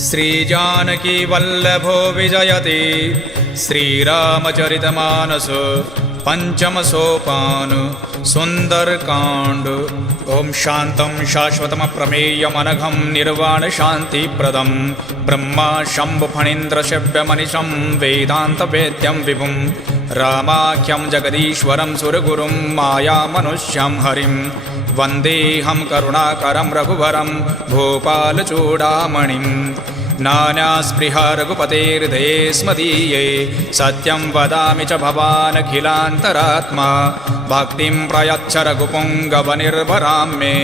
श्रीजानकी वल्लभो विजयते श्रीरामचरितमानस पंचम सोपान सुंदरकांड। ओम शांतं शाश्वतम प्रमेयमनघं निर्वाण शांतिप्रदं ब्रह्मा शंभु फणीन्द्र शव्यमनिशं वेदांत वेद्यं विभुं रामाख्यं जगदीश्वरं सुरगुरुं मायामनुष्यं हरिं वन्देऽहं करुणाकरं रघुवरं भूपालचूडामणिं। नानास्पृहा रघुपतेर्हृदये स्मदीये सत्यं वदामि च भवानखिलान्तरात्मा भक्तिं प्रयच्छ रघुपुङ्गवनिर्भरां मे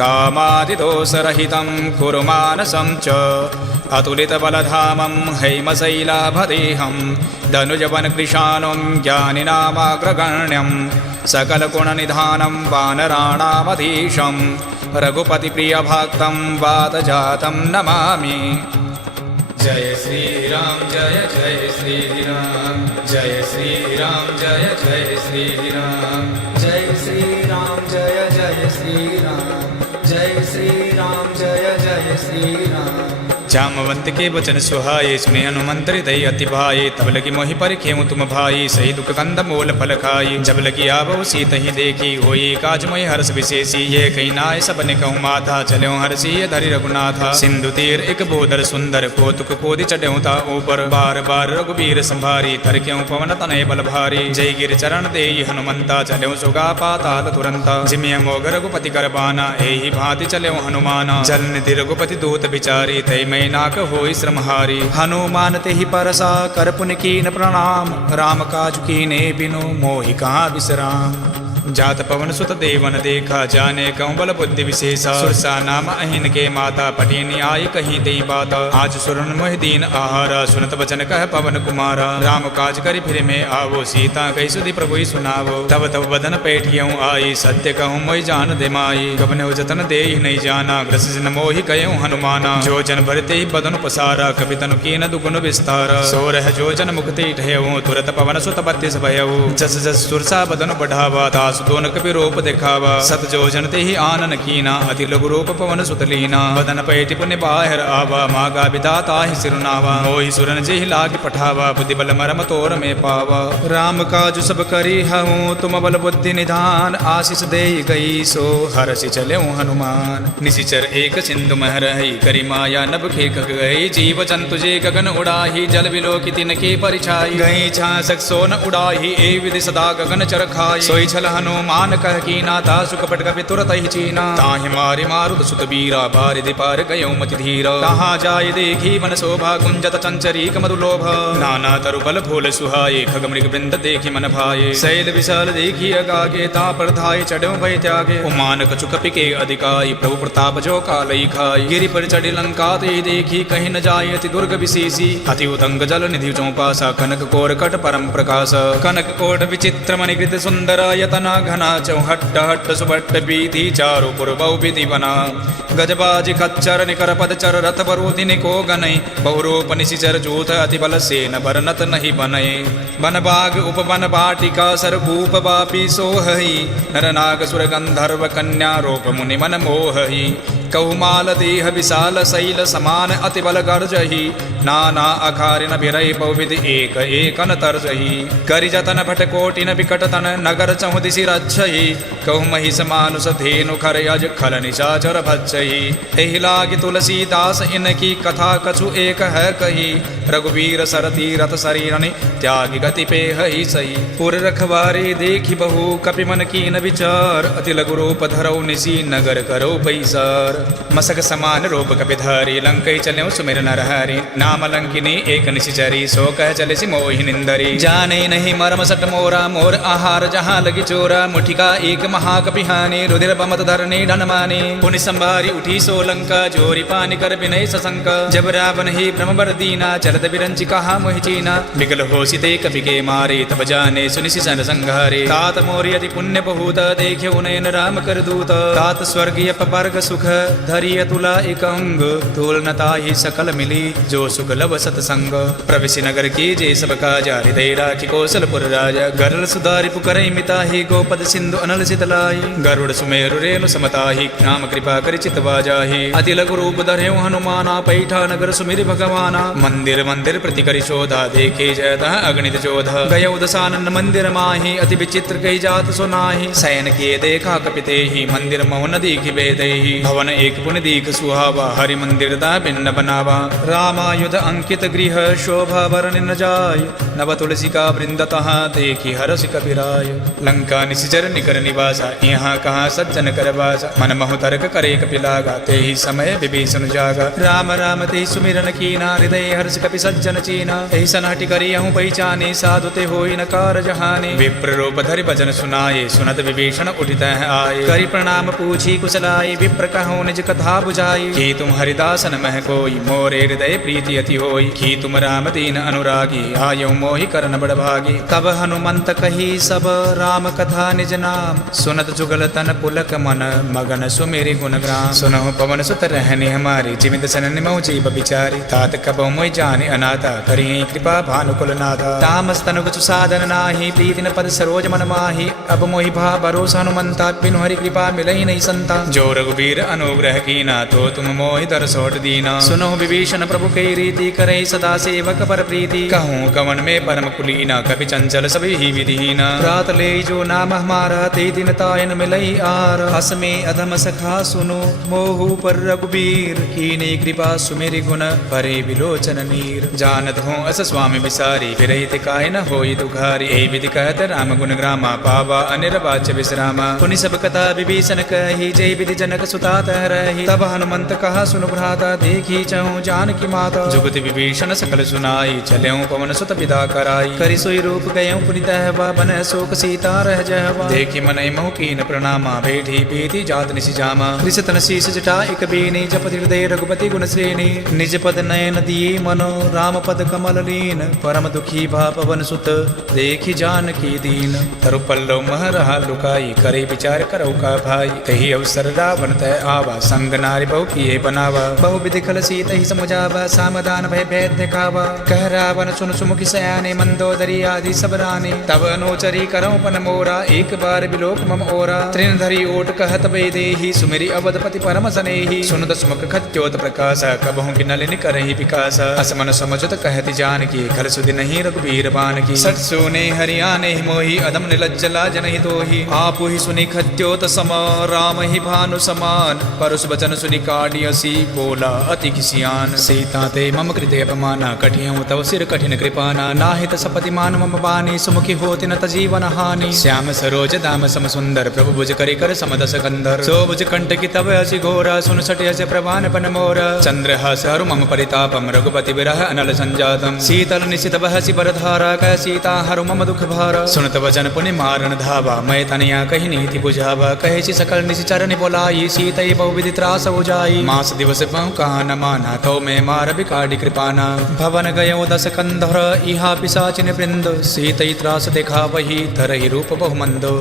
कामादिदोषरहितं कुरु मानसं च अतुलितबलधामं हैमशैलाभदेहं धनुजवनकृशानुं ज्ञानिनामाग्रगण्यं सकलगुणनिधानं वानराणामधीशं रघुपतिप्रियभक्तं वातजातं नमामि। जय श्रीराम जय जय श्रीराम जय श्रीराम जय जय श्रीराम जय श्रीराम जय जय श्रीराम जय श्रीराम जय जय श्रीराम। जामवंत के वचन सुहाये सुने हनुमंत हृदय अति भाये तब लगी मोहि परिखेऊ तुम भाई सही दुख कंद मोल फल खाई जब लगी आवो सीत ही देखी होई काज मोहि हर्ष विशेषी ये कही नाय सबने कहूँ माथा चलो हर्षी धरि रघुनाथा सिंधु तीर एक बोधर सुंदर कोतुक कोदि चढ़ऊ था ऊपर बार बार रघुबीर संभारी तर क्यों पवन तनय बल भारी जय गिर चरण दे हनुमंता चलो सुगा पाताल तुरंता जिमिय मोग रघुपति कर बाना एहि भांति चलो हनुमाना जल निधि रघुपति दूत विचारी तय मैं नाक होई श्रमहारी हनुमान ते ही परसा कर पुन कीन प्रणाम राम काज कीने बिनु मोहि कहाँ विश्राम। जात पवन सुत देवन देखा जाने कहूँ बल बुद्धि विशेषा सुरसा नाम अहिन के माता पटीनी आई कहीं दई बाता आज सुरन मोहि दीन आहारा सुनत वचन कह पवन कुमारा राम काज करि फिर में आवो सीता कही सुधि प्रभु ही सुनावो तब तब बदन पेठियों आई सत्य कहूँ मोहि जान दे माई कबने जतन दे नहीं जाना ग्रस जिन मोहि कहूँ हनुमाना जो जन भरते ही बदन पसारा कपि तनु कीन दुगुण विस्तारा सो रह जो जन मुक्ति ठहऊ तुरत पवन सुत बत्तीस भयऊ जस जस सुरसा बदन बढ़ावा दोन कपि रूप दिखावा सत जो जनते ही आनन कीना अति लघु रूप पवन सुतलीना बदन पैटि पुण्य बाहर आवा मागा विधाता ही सिरुनावा मोहि सुरन जी लाग पठावा बुद्धि बल मरम तोर में पावा राम काज सब करी हूँ तुम बल बुद्धि निधान आशीष दे गई सो हरषि चले हनुमान निशिचर एक सिंधु महरही करी माया नभ खेक गई जीव जंतु जे गगन उड़ाही जल विलोकि तिनके परिछाई गई झांसक सोन उड़ाही ए विधि सदा गगन चर खाई सोई छल हनुमान कह कीना तासु कपट कपि तुरत ही चीना ताहि मारि मारुत सुत बीरा बारिधि पार गयो मति धीरा तहाँ जाय देखी मन शोभा कुंजत चंचरी कमरु लोभ नाना तरु बल फूल सुहाये खग मृग वृंद देखी मन भाये शैल विशाल देखी अगागे ता पर धाय चढ़ो भय त्यागे उमान कछु कपि के अधिकाई प्रभु प्रताप जो कालई खाई गिरि पर चढ़ी लंका ते देखी कहीं न जाय अति दुर्ग विशेषी अति उतंग जल निधि चौपासा कनक कोर कट परम प्रकाश कनक कोट विचित्र मणिकृत सुंदर यतना घना चौहट्ट हट्ट सुभट्ट बीधि चारु पुरबौ विधि बना गजबाज खच्चर निकर पद चर रथ बरूधि निको गनई बहुरूप निशिचर जूथ अति बल से न बरनत नहीं बनय बन बाग उपवन बाटिका सरभूप बापी सोहहि नर नाग सुर गंधर्व कन्या रूप मुनि मन मोहहि कौमाल देह विशाल शैल समान अति बल गर्जहि नाना अखारिन बिरय बहुविधि एक एकन तर्जहि करि जतन भट कोटिन विकट तन नगर चहु दिशि रक्षहि कहु महिष मानुष धेनु खर अज खल निशाचर भक्षहि एहि लागी तुलसीदास इनकी कथा कछु एक है कही रघुवीर सरती रथ शरीरनि त्यागी गति पे हई सही पुर रखवारे देखी बहु कपि मन कीन विचार अति लघु रूप धरौ निसी नगर करो पैसार मसक समान रूप कपिधारी लंकई चले सुमिर नरहरि नाम लंकिनी एक निशिचरी सो कह चले सि मोहि निंदरी जाने नहीं मरम सट मोरा मोर आहार जहाँ लगी चोरा मुठिका एक महाकपिहानी रुधिर बमत धरनी डनमानी पुनि संभारी उठी सो लंका जोरी पानी कर विनय सशंक जब रावण ही ब्रह्मवर दीना चलत बिरंचि कहा मोहि चीना विकल होसिते कपि के मारे तब जाने सुनिशि सन संघारे तात मोरि अति पुण्य बहुत देखे उनयन राम कर दूत तात स्वर्गीय पवर्ग सुख धरी अतुला एक अंग, तुलनता ही सकल मिली जो सुख लब सतसंग। प्रवेश नगर की जे सब काजा, हृदय राखी कौशलपुर राजा। गरुड़ सुधारि पुकरई मिताहि, गोपद सिंधु अनल सितलाई। गरुड़ सुमेरु रेणु समताहि, नाम कृपा करि चितवा जाहि। अति लघु रूप धर्यु हनुमाना, पैठा नगर सुमिरि भगवाना। मंदिर मंदिर प्रति करि शोधा, देखे जयतः अगणित जोधा। गयौ दशानन मंदिर माहि, अति विचित्र कही जात सुनाहि। शयन किए देखा कपितेहि, मंदिर मोहन दीखि बेदेहि। भवन एक पुन दीख सुहावा, हरि मंदिर दा भिन्न बनावा। रामायुध अंकित गृह, शोभा वरन न जाय। नव तुलसी का वृंदतः, देखी हरसि कपिराय। लंका निश्चर निकर निवासा, यहाँ कहाँ सज्जन कर वासा। मन महु तर्क करे कपिलागा, ते ही समय विभीषण जागा। राम राम ते सुमिरन कीना, हृदय हर्ष कपि सज्जन चीना। एहि सन हटि करि यहु पहिचाने, साधु ते होई न कारज हानि। विप्र रूप धरि भजन सुनाए, सुनत विभीषण उठित आए। करि प्रणाम पूछी कुशलाए, विप्र कहु निज कथा बुझाई। कि तुम हरिदासन मह कोई, मोरे हृदय प्रीति अति होई। कि तुम राम दीन अनुरागी, आयौ मोहि करन बड़ भागी। तब हनुमंत कही सब, राम कथा निज नाम। सुनत जुगल तन पुलक मन, मगन सुमेरि गुण ग्राम। सुनहु पवन सुत रहने हमारे, जिमित सनन महु जीव बिचारी। तात कबहु मोहि जाने अनाथा, करिहि कृपा भानुकुल नाथा। तामस तनुक सुसादन नाही, प्रीति न पद सरोज मन माही। अब मोहि भा भरोसा हनुमंता, बिनु हरि कृपा मिलई नहीं संता। जो रघुबीर अनुग्रह कीना, तो तुम मोहि दर सोट दीना। सुनहु विभीषण प्रभु के रीति, करई सदा सेवक पर प्रीति। कहूँ कवन में परम कुलीना, कपि चंचल सभी ही विधिहीना। प्रात ले जो नाम हमारा, ते दिन तायन मिलई आर। हस में अधम सखा सुनो, मोहु पर रघुबीर। कीने कृपा सुमेरि गुण, भरे विलोचन नीर। जानत हूँ अस स्वामी विसारी, फिरहित काहे न होई दुखारी। एहि विधि कहत राम गुण ग्रामा, पावा अनिर्वाच्य विश्रामा। पुनि सब कथा विभीषण कही, जय विधि जनक सुता तह रही। तब हनुमंत कहा सुनु भ्राता, देखी चहु जानकी माता। जुगति विभीषण सकल सुनाई, चलेऊ पवन सुत विदा कराई। करि सोई रूप गयऊ पुनि तहवा, बन शोक सीता रह जहवा। देखि मनहि महु कीन प्रणामा, बैठी पीति जात निसि जामा। कृषतन शीस जटा एक बेनी, जपति हृदय रघुपति गुण श्रेणी। निज पद नयन दिए मनो, राम पद कमल लीन। परम दुखी भा पवन सुत, देखि जानकी दीन। तरु पल्लव मह रहा लुकाई, करे विचार करौ का भाई। तही अवसर रावण तय आवा, संग नारी बहु किए बनावा। बहु विधि खल सीत ही समुझावा, सामदान भय भेद दिखावा। कह रावण सुन सुमुखि सयाने, मंदोदरी आदि सब राने। तब अनुचरी करौ पन मोरा, एक बार बिलोक मम ओरा। तृण धरि ओट कहत बेदेहि, सुमिरि अवधपति परम सनेहि। सुनत सुमुख खच्योत प्रकाशा, कबहु किनलिनि करहि विकासा। असमन समझत कहति जानकी, खल सुधि नहीं रघुबीर बानकी। सट सुने हरियाने मोहि, अदम निलज्ज लाज नहीं तोहि। आपु ही सुनि खच्योत सम, राम ही भानु समान। परुष वचन सुनि काढ़ियसि, बोला अति किसियान। सीता ते मम कृते अपमाना, कठियौ तव सिर कठिन कृपाना। नाहित सपति मान मम बानी, सुमुखी होति न तजीवन हानि। श्याम सरोज दाम सम सुंदर, प्रभु भुज करि कर समदस कंधर। सो भुज कंठ की तब हसि घोरा, सुन सटि हस प्रवान पन मोरा। चंद्रहास हरु मम परितापम, रघुपति विरह अनल संजातम। शीतल निशित बहसि बरधारा, कह सीता हरु मम दुख भारा। सुनत वचन पुनि मारन धावा, मैं तनिया कहि नीति बुझावा। कहे सकल निशिचर बोलाई, सीतई बहु विधि त्रास उजाई। मास दिवस बहु कहा न माना, तो मैं मार बिकाढ़ी कृपाना। भवन गयो दस कंधर, इहा पिशाचिन वृंद। सीतई त्रास देखा वही, धरहि रूप बहुमंदो।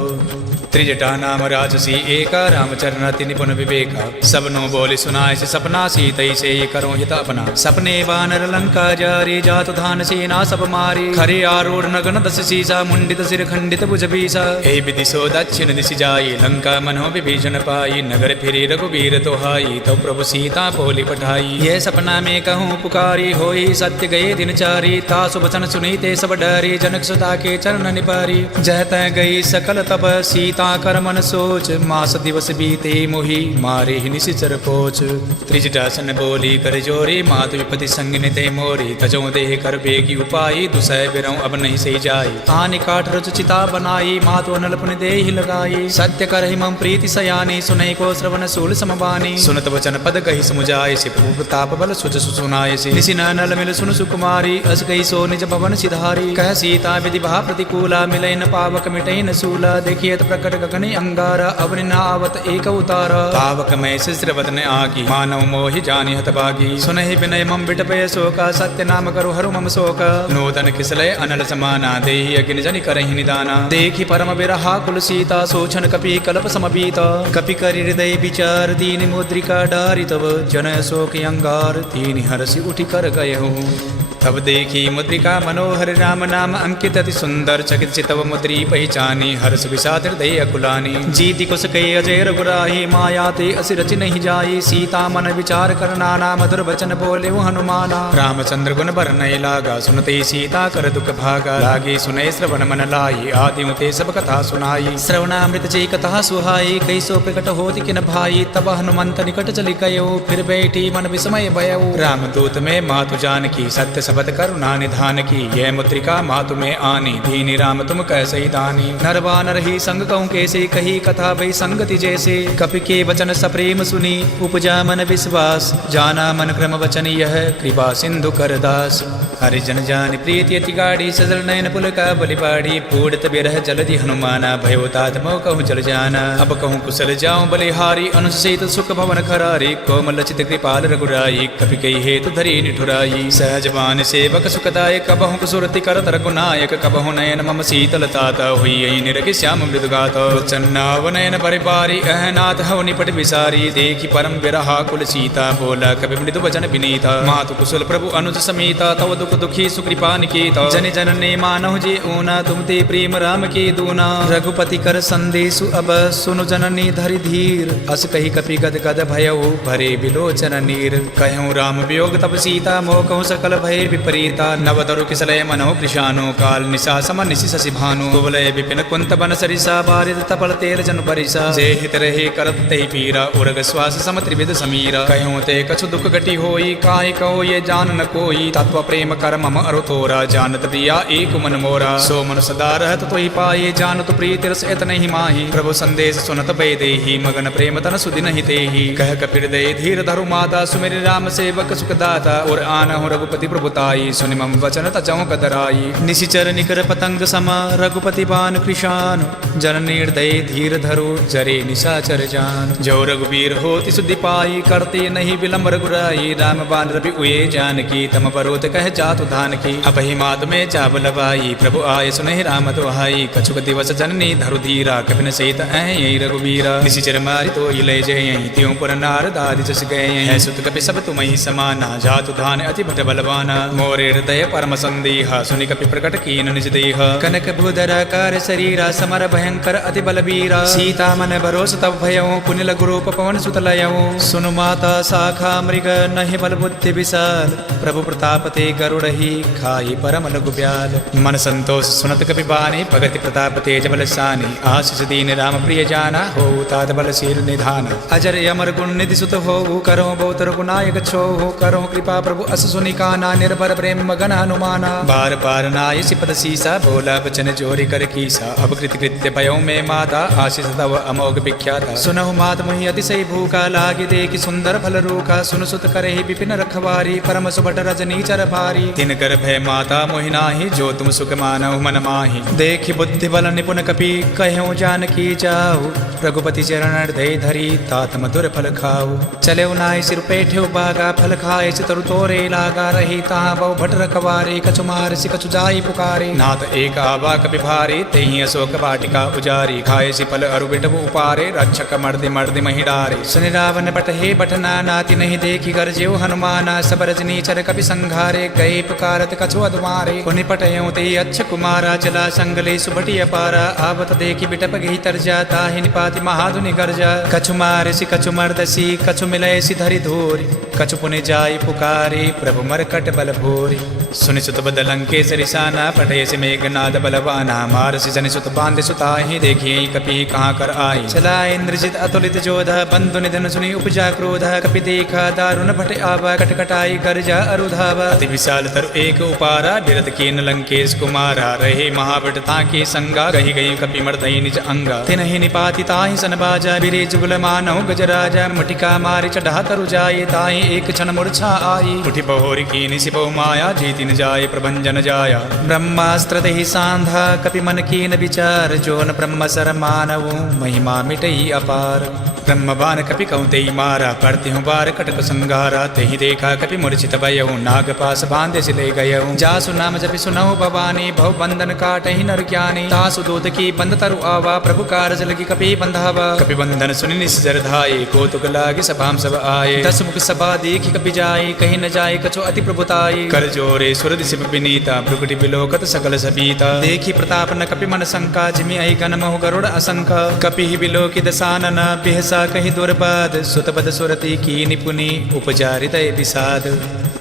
त्रिजटा नाम राजसी एका, रामचरण अति निपुण विवेका। सबनो बोले सुनाय से सपना, सीतई से करो हित अपना। सपने वानर लंका जारी, जात धान सेना सब मारी। खरे आरूढ़ नगन दस सीसा, मुंडित सिर खंडित भुज बीसा। हे विधि सो दक्षिण दिशि जाई, लंका मनो विभीषण पाई। नगर फिरे रघुबीर तोहाई, तो प्रभु सीता बोली पठाई। ये सपना में कहूँ पुकारी, होई सत्य गए दिन चारी। तासु वचन सुनीते सब डरी, जनक सुता के चरण निपारी। जहत गई सकल तब, सीता कर मन सोच। मास दिवस बीते मोहि, मारे ही निशिचर पोच। त्रिजटासन बोली कर जोरी, मात विपति संग निते मोरी। तजो देह कर बेगी उपाई, दुसह बिरऊ अब नहीं सही जाई। आनि काठ रच चिता बनाई, मातो नल पुनि देहि लगाई। सत्य करहि मम प्रीति सयानी, सुनहि को श्रवण सूल समबानी। सुनत वचन पद कहि समुझाय से, प्रभु प्रताप बल सुच सुनाय से। निसि नल मिल सुन सुकुमारी, अस गई सो निज भवन सिधारी। कह सीता विधि भा प्रतिकूला, मिलै न पावक मिटै न सूला। देखियत प्रकट गगन अंगारा, अवनि नावत एक उतारा। पावक मैं शिश्रवदन आगी, मानव मोहि जानि हत भागी। सुनहि विनय मम बिटपय शोका, सत्य नाम करु हरु मम शोका। नूतन किसलय अनल समाना, देहि अग्नि जनि करहि निदाना। देखि परम बिरहा कुल सीता, सोछन कपि कल्प समबीता। कपि करि हृदय विचार तीन मुद्रिका डारी तब जन शोक अंगार तीन हर्षि उठी कर गए हो। तब देखी मुद्रिका मनोहर राम नाम अंकित अति सुंदर चकित चितव मुद्री पहचानी हर्ष विषाद हृदय अकुलानी। जीति कुश कई अजय रघुराही माया ते असि रचि नहीं जाई सीता मन विचार कर नाना मधुर वचन बोले वो हनुमाना। रामचंद्र गुण बरनय लागा सुनते सीता कर दुख भागा लागे सुनय श्रवण मन लाई आदि ते सब कथा सुनाई। श्रवणामृत जे कथा सुहाई कई सो प्रकट होति किन भाई तब हनुमंत निकट चली गयो फिर बैठी मन विस्मय भयो। राम दूत में मातु जानकी सत्य सबद करुणा निधान की यह मुद्रिका मातु में आनी दीनी राम तुम कैसे दानी। नरवा नर ही संग कहूँ कैसे कही कथा भई संगति जैसे कपि के वचन सप्रेम सुनी उपजा मन विश्वास जाना मन क्रम वचन यह कृपा सिंधु कर दास। हरिजन जान प्रीति अति गाड़ी सजल नयन पुल का बलिपाड़ी पूड़त बिरह जलधि हनुमाना भयो तात मोह कहूँ जल जाना। अब कहूँ कुशल जाऊँ बलिहारी अनुसहित सुख भवन खरारी कोमल लचित कृपाल रघुराई कपि कई हेतु धरी निठुराई। सहजवान सेवक सुखदाय कबहु कुसुरति करत रघुनायक कबहु नयन मम शीतल ताता हुई निरखि श्याम मृदुगात। चन्नाव नयन परिपारी अहनाथ हव निपट विसारी देखी परम विरहा कुल सीता बोला कवि मृदु वचन विनीता। मातु कुशल प्रभु अनुज समीता तव दुख दुखी सुकृपा निकेता। जन जन ने मानहु जे ऊना तुम ते प्रेम राम के दूना। रघुपति कर संदेशु अब सुनु जननी धरि धीर अस कही कपि गद गद भयउ भरे बिलोचन नीर। कहूँ राम वियोग तब सीता मोह कहूँ सकल भय विपरीता। नवतरु किसलय मनो कृशानो काल निशा सम निशि शशि भानु कुवलय विपिन कुंत बन सरिसा बारिद तपल तेल जन परिसा। जे हित रहे करत ते पीरा उरग श्वास सम त्रिविध समीरा। कहूँ ते कछु दुख घटी होई काहे कहो ये जान न कोई तत्व प्रेम कर मम अरु तोरा जानत प्रिया एक मन मोरा। सो मन सदा रहत तो ही पाए जानत प्रीति रस एत नहीं माही। प्रभु संदेश सुनत पै देहि मगन प्रेम तन सुदिन हितेहि। कह कपिर दे धीर धरु माता सुमेरि राम सेवक सुखदाता और आनहु रघुपति प्रभुताई सुनि मम वचन तजहु कतराई। निशिचर निकर पतंग समा रघुपति बान कृशान जन निर्दय धीर धरो जरे निशाचर जान। जो रघुवीर होति सुधि पाई करते नहीं विलम्ब रघुराई। राम बान रवि उये जानकी तम परोत कह जातु धान की। अपहि मात में चाव लबाई प्रभु आय सुनहि राम दुहाई। कछुक दिवस जननी धरु धीरा कपिन सहित अहि रघुवीरा। निशिचर मारि तो इले जय त्यों पुर नारद आदि जस गए। सुत कपि सब तुमहि समाना जातु धान अति भट बलवाना। मोरे हृदय परम संदेहा सुनि कपि प्रकट कीन निज देह। कनक भूधर कार शरीरा समर भयंकर अति बलबीरा। सीता मन भरोस तब भयउ पुनिल गुरूप पवन सुत लयउ। सुनु माता शाखा मृग नहि बल बुद्धि विशाल प्रभु प्रताप ते गरुड़हि खाई परम लघु ब्याल। मन संतोष सुनत कपि बानी भगति प्रताप तेज बल सानी। आशीष दीन राम प्रिय जाना हो तात बल शील निधान। अजर अमर गुण निधि सुत हो करो बहुत रघुनायक छो करो कृपा प्रभु अस सुनि काना। निर्भर प्रेम मगन हनुमाना बार बार नाय सिपद सीसा बोला बचन जोरी कर कीसा। अब कृत कृत्य भयो में माता आशीष तव अमोघ विख्याता। सुनहु मात मोहि अतिशय भूखा लागे देखि सुंदर फल रूखा। सुन सुत करहि विपिन रखवारी परम सुभट रजनी चर भारी। तिन कर भय माता मोहि नाही जो तुम सुख मानहु मन माही। देखि बुद्धि बल निपुण कपि कहूँ जानकी जाऊ। रघुपति चरण हृदय धरी तात मधुर फल खाऊ। चले नाय सिर पेठे बागा फल खाए तरु तोरे लागा। रही ताहा बहु भट रखवारे कछु मारसि कछु जाई पुकारे। नाथ एक आवा कपि भारे तेहि अशोक वाटिका उजारी। खाए सि फल अरु बिटव उपारे रक्षक मर्दि मर्दि महि डारे। सुनि रावण बट हे बटना नाति नहीं देखि गरजेउ हनुमाना। सब रजनी चर कपि संघारे गए पुकारत कछु अधुमारे। पुनि पटयउ ते अच्छ कुमारा चला संगले सुभटि अपारा। आवत देखि बिटप गहि तरजा ताहि निपाति महाधुनि गर्जा। कछु मारसि कछु मर्दसि कछु मिलयसि धरि धोरि। कछु पुनि जाई पुकारे प्रभु मरकट बल भोरी। सुनि सुत बद लंकेश रिसाना पटयसि मेघनाद बलवाना। मारसि जनि सुत बांधे सुताहि देखिए कपि कहाँ कर आई। चला इंद्रजित अतुलित जोधा बंधु निधन सुनि उपजा क्रोधा। कपि देखा दारुण भट आवा कटकटाई गर्जा अरुधावा। अति विशाल तरु एक उपारा बिरत कीन लंकेश कुमारा। रहे महाबट ताके संगा गही गई कपि मर्दई निज अंगा। तिनहि निपाति ताहि सन बाजा बिरे जुगल मानहु गजराजा। मुटिका मारि चढ़ा तरु जाए ताहि एक क्षण मूर्छा आई। उठि बहोरी कीनि सिपौ माया जीति न जाय प्रभंजन जाया। ब्रह्मास्त्र देहि सांधा कपि मन कीन विचार। जोन ब्रह्म सर मानवु महिमा मिटई अपार। ब्रह्मबान कपि कौंतेय मारा, करते हूँ बार कटक संगारा। तेहि देखा कपि मूर्छित भयउ, नाग पास बांधे सिले गयउ। जासु नाम जपि सुनहु भवानी, भव बंधन काटहि नर ज्ञानी। तासु दूत की बंध तरु आवा, प्रभु कारज लगी कपि बंधावा। कपि बंधन सुनि निश्चर धाये, कौतुक लागे सभाम सब आये। दस मुख सभा देखि कपि जाय, कहीं न जाय कछु अति प्रभुताई। कर जोरे सुर दिशि विनीता, भ्रुकुटि बिलोकत सकल सबीता। देखी प्रताप न कपि मन शंका, जिमि अहि गण महु गरुड़ असंका। कपि बिलोकि दसानन, बिहसा कहि दुर्बाद। सुतपद सुरति की निपुनि, उपजारि दय विषाद।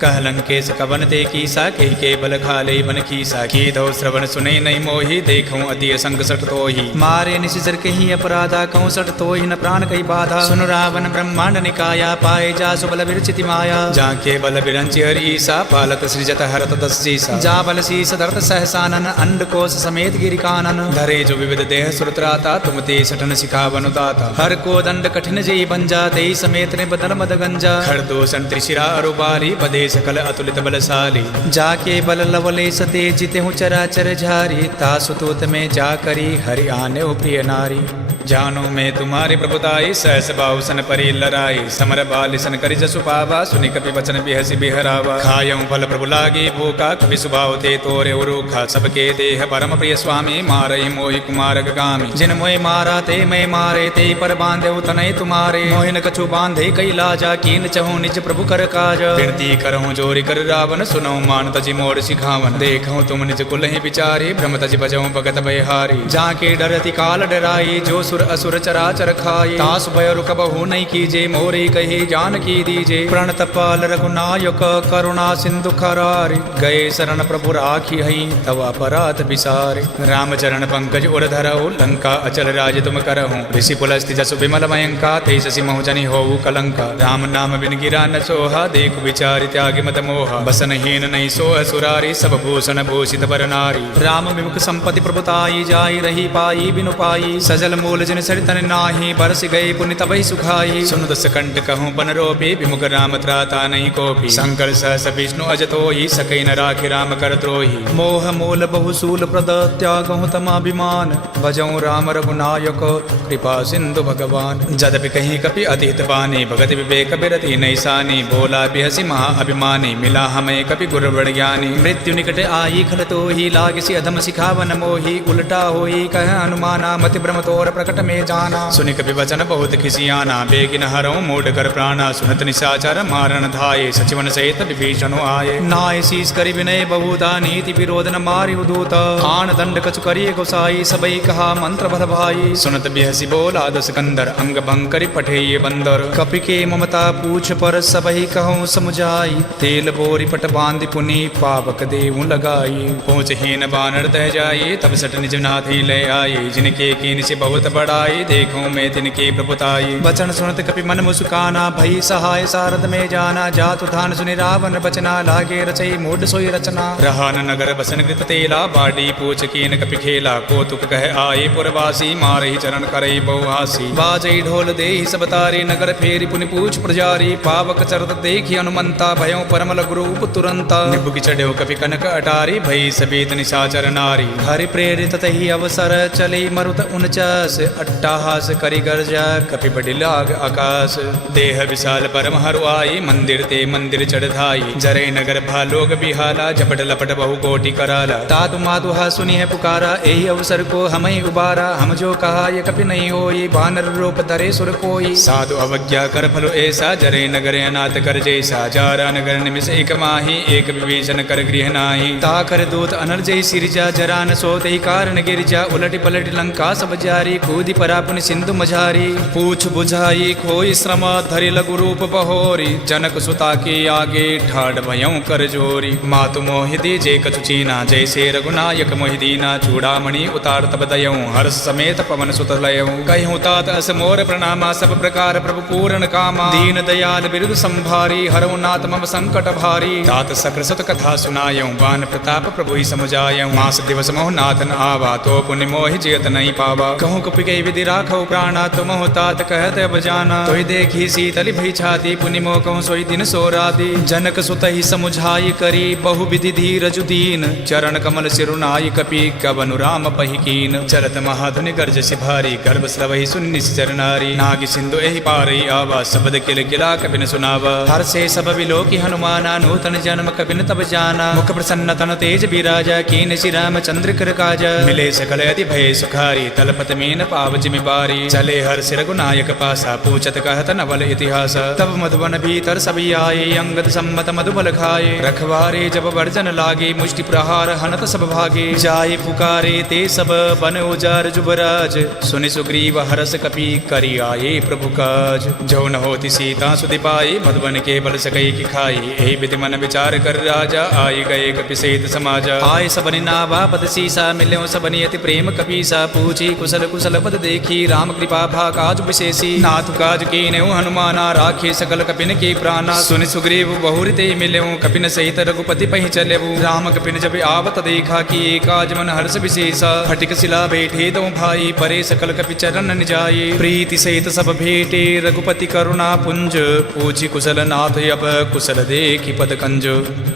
कहलंकेश कवन ते कीसा, कहि के बल खाले बन कीसा। कीधौ श्रवण सुने नहीं मोहि, देखऊं अति असंग सट तोहि। मारे निशिचर कहि अपराधा, कहूँ सट तोहि न प्राण कहि बाधा। सुन रावण ब्रह्मांड निकाया, पाए जासु बल विरचिति माया। जाके बल विरंचि हरीसा, पालत सृजत हरत दस्सीसा। जा बल शीस धरत सहसानन, अंडकोश समेत गिरिकानन। धरे जो विविध देह सुरत्राता, तुम ते सठन सिखावन दाता। हर को दंड कठिन जई बंजा, तेई समेत ने बदल मद गंजा। खरदूषण त्रिशिरा अरुबारी, बदे सकल अतुलित बलशाली। जाके बल लवले सते, जिते हूँ चराचर झारी। तासु तूत में जा करी, हरि आने प्रिय नारी। जानो मैं तुम्हारी प्रभुताई, सहस बाहु सन परी लराई। समर बाल सन करि जसु पावा, सुनि कपि वचन बिहसि बिहरावा। खायऊं फल प्रभु लागी भूखा, कपि सुभाव ते तोरे उरूखा। सबके देह परम प्रिय स्वामी, मारहि मोहि कुमार गामी। जिन मोहि मारा ते मैं मारे, ते पर बांधे तनय तुम्हारे। मोहि न कछु बांधे कई लाजा, कीन चहु निज प्रभु कर काज। विनती करहूं जोरि कर रावण, सुनऊ मान तजि मोर सिखावन। देखऊं तुम निज कुल ही विचारी, भ्रम तजि बजऊं भगत भयहारी। जाके डरति काल डराई, जो सुर असुर चराचर खाई। तासु भय रुक बहु नहीं कीजे, मोरे कहे जान की दीजे। प्रणत पाल रघुनायक, करुणा सिंधु खरारे। गए शरण प्रभु राखी हई, तव अपराध विसारे। रामचरण पंकज उर धरऊ, लंका अचल राज तुम करहूं। ऋषि पुलस्ति जसु विमल मयंका, तेज सिमहु जनि होऊ कलंका। राम नाम बिन गिरा न सोहा, देखु विचारि त्यागि मत मोहा। बसन हीन नहीं सोह सुरारी, सब भूषण भूषित बर नारी। राम विमुख संपत्ति प्रभुताई, जाई रही पाई बिनु पाई। सजल मूल जिन सरितन नाही, बरस गए पुण्य तबहि सुखाई। सुनु दस कंठ कहूँ पन रोपी, विमुख राम त्राता नहीं कोपी। शंकर सहस विष्णु अजतोहि, सकई न राखि राम कर द्रोही। मोह मूल बहुसूल प्रद, त्यागहु तमाभिमान। भजऊं राम रघुनायक, कृपा सिंधु भगवान। जदपि कहीं कपि अतिहित बानी, भगति विवेक बिरति नहीं सानी। बोला बिहसि महा अभिमानी, मिला हमें कपि गुर बड़ ज्ञानी। मृत्यु निकट आई खल तोहि, लागिसि अधम सिखावन मोहि। उल्टा होई कह अनुमाना, मति भ्रम तोर प्रकट में जाना। सुनि कपि वचन बहुत खिसियाना, बेगिन हरऊं मूढ़ कर प्राणा। सुनत निशाचर मारन धाये, सचिवन सहित विभीषण आये। नाय शीस करि विनय बहुता, नीति विरोध न मारि उदूत। आन दंड कछु करिए गोसाई, सबई कहा मंत्र भल भाई। सुनत बिहसि बोला दस कंदर, अंग भंग करि पठेय बंदर। कपि के ममता पूछ पर, सबहि कहूँ समुझाई। तेल बोरी पट बांधि पुनि, पावक देहु लगाई। पहुँच हीन बानर दह जाई, तब सट निज नाथ ही ले आई। जिनके कीन से बहुत बड़ाई, देखूं मैं तिनके प्रभुताई। वचन सुनत कपि मन मुस्काना, भई सहाय सारद में जाना। जातु धान सुनि रावण बचना, लागे रचई मूढ़ सोई रचना। रहा न नगर बसन कृत तेला, बाडी पूछ कीन कपि खेला। कौतुक कह आए पुरवासी, मारहि चरण करई बहुहासी। बाजई ढोल देहि सब तारी, नगर फेरि पुनि पूछ प्रजारी। पावक चरत देखि हनुमंता, भयों परम लघु रूप तुरंता। निबुकि चढ़्यो कपि कनक अटारी, भई समेत निशाचर नारी। हरि प्रेरित तहि अवसर, चली मरुत 49। अट्टाहास करि गर्जा, कपि बडि लाग आकाश। देह विशाल परम हरुआई, मंदिर ते मंदिर चढ़ाई। जरे नगर भालोग बिहाला, झपट लपट बहु कोटि कराला। तातु मातुहा सुनि है पुकारा, एहि अवसर को हमहि उबारा। हम जो कहा ये कपि नहीं होई, बानर रूप धरे सुर कोई। साधु अवज्ञा कर फलो ऐसा, जरे नगर अनाथ कर जैसा। जारा नगर निमिष एक माही, एक विभीषण कर गृह नाही। ताकर दूत अनर्जय सिरजा, जरा न सोते कारण गिरजा। उलटि पलटि लंका सब जारी, कूदि परापुनि सिंधु मझारी। पूछ बुझाई खोई श्रम, धरि लघु रूप बहोरी। जनक सुता के आगे, ठाड़ भयं कर जोरी। मातु मोहि दीजे कछु चीना, जैसे रघुनायक मोहि दीना। चूड़ामणि उतार तब दयऊं, हर्ष समेत पवन सुत लयऊं। कहूँ तात अस मोर प्रणामा, सब प्रकार प्रभु पूर्ण कामा। दीन दयाल बिरुद संभारी, हरऊ नाथ मम संकट भारी। तात सकृ सत कथा सुनायऊं, बान प्रताप प्रभु ही समुझायऊं। मास दिवस मोह नाथ न आवा, तो पुण्य मोहि जेत नहीं पावा। कहूँ कपि कपि के विधि राखो प्राणा तुम हो तात कहत अब जाना। तोहि देखी शीतल भई छाती पुनि मोकहु सोई दिन सो राती। जनक सुत ही समुझाई करी बहु विधि धीरज दीन। चरण कमल सिरुनाई कपि कवनु राम पहि कीन। चरत महाधुनि गर्ज सिभारी गर्भ स्रवहि सुनि निश्चर नारी। नाग सिंधु एहि पारई आवा शब्द किल किला कपिन सुनावा। हर से सब विलोकी हनुमाना नूतन जन्म कपिन तब जाना। मुख प्रसन्न तन तेज बिराजा कीन श्री राम चंद्र कर काजा। मिले सकल अति भय सुखारी तलपत मीन पाव जिमि बारी। चले हर सिर रघुनायक पासा पूछत कहत नवल इतिहास। तब मधुबन भीतर सभी आए अंगद सम्मत मधुबल खाए। रखवारे जब वर्जन लागे मुष्टि प्रहार हनत सब भागे। जाय पुकारे ते सब बन उजार जुबराज। सुनि सुग्रीव हरस कपि करि आए प्रभु काज। जो न होति सीता सुधि पाई मधुबन के बल सकई की खाई। एहि विधि मन विचार कर राजा आए गए कपि सहित समाजा। आय सबनि नावा पद सीसा मिल्यो सबनि अति प्रेम कपीसा। पूछी कुशल कुशल पद देखी राम कृपा भा काज विशेषी। नाथ काज कीन्यो हनुमाना राखे सकल कपिन के प्राणा। सुनि सुग्रीव बहुरि ते मिल्यो कपिन सहित रघुपति पहि चलेऊ। राम कपिन जब आवत देखा कि काज मन हर्ष विशेषा। फटिक शिला बैठे दो भाई परे सकल कपि चरण निजाये। प्रीति सहित सब भेटे रघुपति करुणा पुंज। पूछी कुशल नाथ अब कुशल देखी पद कंज।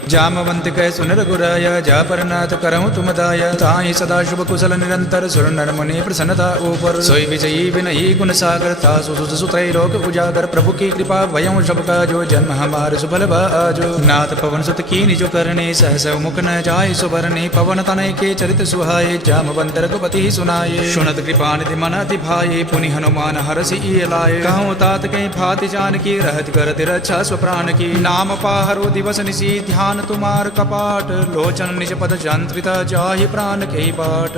जामवंत कह सुन रघुराया जा पर नाथ करहु तुम दाया। ताहि सदा शुभ कुशल निरंतर सुर नर मुनि प्रसन्नता ऊपर। सोई विजयी विनयी गुण सागर था सुसुत सुत्रय लोक उजागर। प्रभु की कृपा भयं सब काजो जन्म हमार सुफल बाजो। नाथ पवन सुत की निज करने सहस मुख न जाय सुबरने। पवन तनय के चरित सुहाये जामवंत रघुपति सुनाये। सुनत कृपा निधि मन अति भाये पुनि हनुमान हरसि लाए। कहूँ तात कहीं फाति जान की रहत करत रक्षा स्वप्राण की। नाम पाहरो दिवस निशी ध्यान तुमार कपाट। लोचन निज पद जंत्रिता जाहि प्राण के बाट।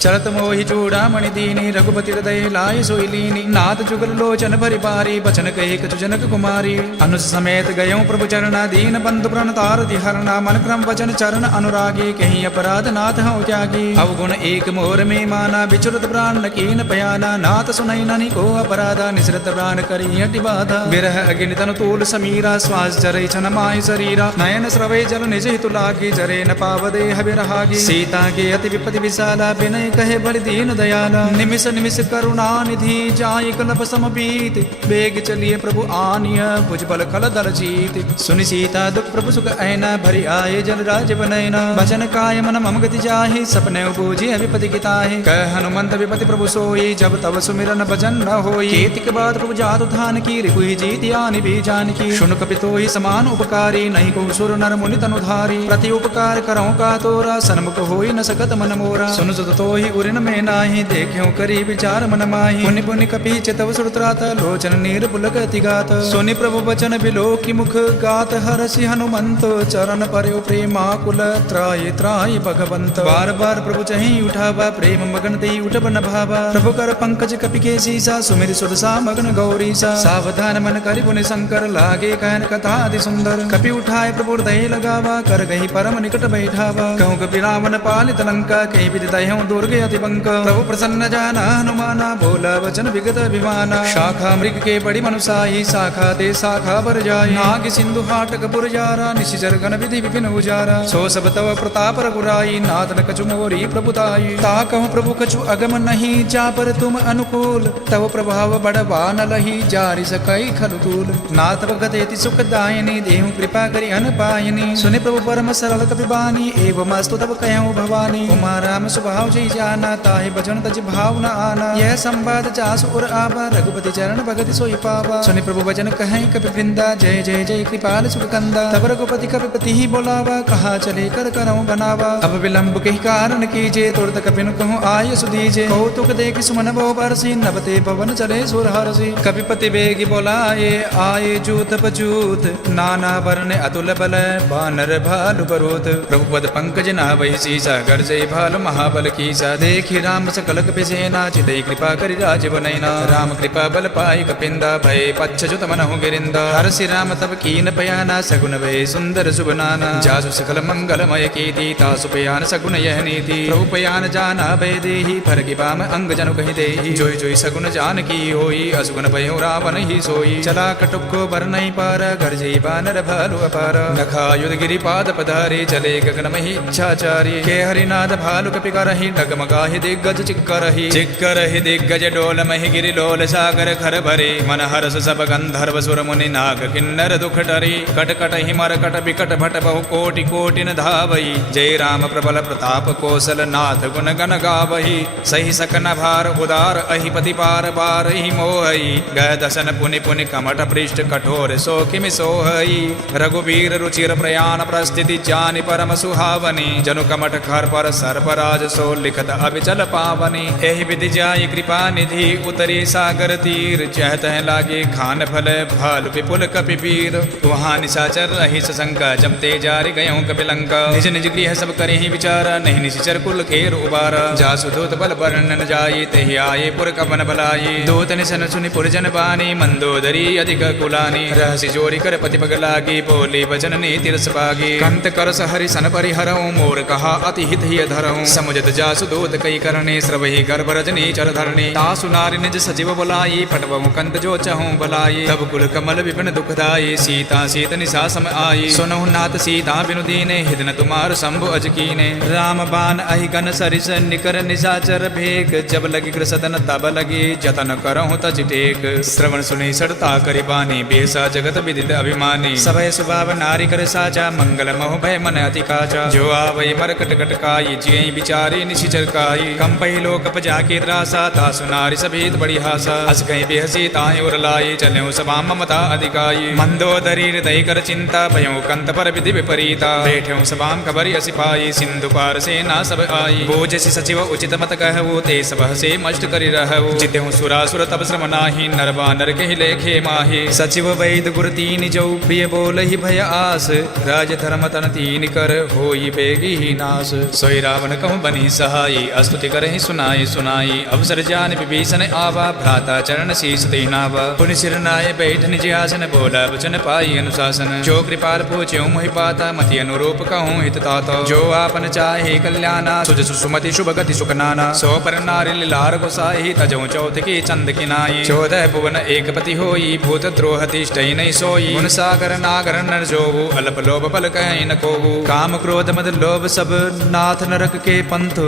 चलत मोहि चूड़ामणि दीनी रघुपति हृदय लाय सोई लीनी। नाथ जुगल लोचन भरि बारी बचन कहे कछु जनक कुमारी। अनुज समेत गयो प्रभु चरणा दीन बंधु प्रणतार हरणा। मन क्रम वचन चरण अनुरागी कहीं अपराध नाथ हूँ त्यागी। अवगुण एक मोर में माना विचुरत प्राण कीन पयाना। नाथ सुनई ननि को अपराधा निसृत प्राण करी हटि बाधा। विरह अग्नि तनु तूल समीरा श्वास जरे छन माहि शरीरा। नयन स्रवै जल निज हितु लागी जरे न पावदेह विरहागी। सीता के अति विपति विशाला विनय कहे बलि दीन दयाला। निमिष निमिष करुणा निधि जाय कलप समबीत। बेग चलिए प्रभु आनिय भुज बल खल दल जीत। सुनि सीता दुख प्रभु सुख ऐना भरि आए जल राज बनैना। भजन काय मन मम गति जाहि सपने बूझि विपति किताहि। कह हनुमंत विपति प्रभु सोई जब तब सुमिरन भजन न होई। केतिक बाद प्रभु जातु धान की रिपुहि जीत यानि भी जानकी। सुन कपि तोहि समान उपकारी नहीं को सुर नर मुनि तनुधारी। प्रति उपकार करौ का तोरा सन्मुख होई न सकत मन मोरा। सुन सुत तोहि उरिन में नाही देख्यो करी विचार मन माहि। पुनि पुनि कपि चितव सुरत्रात लोचन नीर पुलक अति गात। सुनि प्रभु बचन बिलोकि मुख गात हरसि हनुमंत। चरण पर्यो प्रेमाकुल त्राहि त्राहि भगवंत। बार बार प्रभु चहि उठावा प्रेम मगन देई उठब न भावा। प्रभु कर पंकज कपि के सीसा सुमिर सुरसा मगन गौरीसा। सावधान मन करि पुनि शंकर लागे कहन कथा अति सुंदर। कपि उठाए प्रभु हृदय लगावा कर गही परम निकट बैठावा। कहूँ कपि रावण पालित लंका कहीं विधि दह्यों दुर्ग अति बंका। प्रभु प्रसन्न जाना हनुमाना बोला वचन विगत अभिमाना। शाखा मृग के बड़ी मनुसाई शाखा ते शाखा बर जाई। नाग सिंधु हाटक पुरजारा निशिचर गण विधि विपिन उजारा। सो सब तव प्रताप रघुराई नाथ न कछु मोरी प्रभुताई। ता कहूँ प्रभु कछु अगम नहीं जा पर तुम अनुकूल। तव प्रभाव बड़वा न लही जारि सकई खलु तूल। नाथ भगत अति सुख दायनी देहु कृपा करि अन पायनी। सुनि प्रभु परम सरल कपि बानी एवं अस्तु तब कहूँ भवानी। उमा राम स्वभाव जय जाना ताहि भजन तज भाव न आना। यह संवाद जासु उर आवा रघुपति चरण भगति सोई पावा। सुनि प्रभु वचन कहें कपि वृंदा जय जय जय कृपाल सुख कंदा। तब रघुपति कपिपति ही बोलावा कहा चले कर करऊँ बनावा। अब विलंब के कारण कीजे तुरत कपिन कहूँ आय सुधीजे। कौतुक देख सुमन बहु बरसी नभते पवन चले सुर हरसी। कपिपति बेगी बोलाए आए जूत पजूत। नाना वर्ण अतुल बल बानर भालु बरूत। प्रभु पद पंकज नाभि सीसा गर्जय भालु महाबल कीसा। देखि राम सकल कपि सेना चितई कृपा करि राज बनैना। राम कृपा बल पाई कपि पिंदा भय पच्छ मनहु गिरिंदा हरसि राम तब कीन पयाना सगुन भय सुंदर सुबनाना जासु सकल मंगलमय कीति तासु पयान सगुन यह नीति प्रभु पयान जाना भय देहि फर की पाम अंग जनु कहि देहि जोई जोई सगुन जान की होई असगुन भयो रावण ही सोई चला कटुको बर नहीं पार घर जई बानर भालु अपार नखा युध गिरि पाद पधारे चले गगन महि इच्छाचारी के हरिनाथ भालु कपि करहि डगमगाहि दिग्गज चिक्करहि दिग्गज डोल महि गिरि लोल सागर खर भरे मन हरस सब गंधर्व सुर मुनि नाग किन्नर दुख डरी कट कट हिमर कट बिकट भट बहु कोटि कोटिन धावई जय राम प्रबल प्रताप कौशल नाथ गुण गण गावही सही सकन भार उदार अहिपति पार बार ही मोहई गय दसन पुनि पुनि कमट पृष्ठ कठोर सो किमि सोहई रघुवीर रुचिर प्रयाण प्रस्थिति जानि परम सुहावनी जनु कमट खर पर सर्पराज सो लिखत अविचल पावनी एहि विधि जाई कृपा निधि उतरी सागर तीर चहतह लागे खान फल भालु विपुल कपि वीर वहाँ निशाचर रही सशंका जमते जारि गयों कपिलंका निज निज गृह सब करे ही विचारा नहीं निशिचर कुल खेर उबारा जासु दूत बल वर्णन जाई तेहि आये पुर कवन बलाई दूत निशन सुनि पुरजन बानी मंदोदरी अधिक कुलानी रहसि जोरी कर पति पग लागी बोली वचन नीति रस पागी कंत करस हरि सन परिहरऊं मोर कहा अति हित ही धरऊं समुझत जासु दूत कई करने श्रवहि गर्भ रजनी चर धरणी तासु नारि निज सचिव बुलाई पटवहु कंत जो चहूं बलाई तब कुल कमल विपिन दुखदाई सीता सीत निशा सम आई सुनहु नाथ सीता बिनु दीने हिदन तुमार शंभु अजकीने राम बान अहि गन सरिस निकर निशाचर भेक जब लगी कृसदन तब लगी जतन करहु तज टेक श्रवण सुनि सड़ता करि बानी बेसा जगत विदित अभिमानी सभय सुभाव नारी कर साचा मंगल मोह भय मन अति काचा जो आवै मर कट कट काई जियहि विचारी निशिचर काई कंपहि लोक पजाके त्रासा तासु नारी सभेद बड़ी हासा हस कहीं बेहसी ताहि उर लाई चल्यों सभा ममता अधिकाई मंदोदरी हृदय कर चिंता भयो कंत पर विधि विपरीता बैठ्यों सभाम खबरि असि पाई सिंधु पार सेना सब आई बोझसि सचिव उचित मत कहवो ते सब हसे मष्ट करि रहवो जितेहु सुरासुर तब श्रम नाही नरवा नर के लेखे माहि सचिव वैद गुर तीन जो प्रिय बोलहि भय आस राज धर्म तन तीन कर होई बेगी ही नास सोई रावण कहूँ बनी सहाई अस्तुति करहि सुनाई सुनाई अवसर जान विभीषण आवा भ्राता चरण शीस तेनावा पुनि सिर नाय बैठ निज आसन बोला वचन पाई अनुशासन जो कृपाल पूछ्यो मोहि पाता मति अनुरूप कहूँ हित तात जो आपन चाहे कल्याणा सुज सुमति शुभ गति सुख नाना सो पर नारी लार गोसाई तजो चौथ की चंद किनाई 14 भुवन एक पति होई भूत द्रोह तिष्ठई नहीं सोई गुण सागर नागर नर जोवु अल्प लोभ पल कहीं न कोवु काम क्रोध मद लोभ सब नाथ नरक के पंथ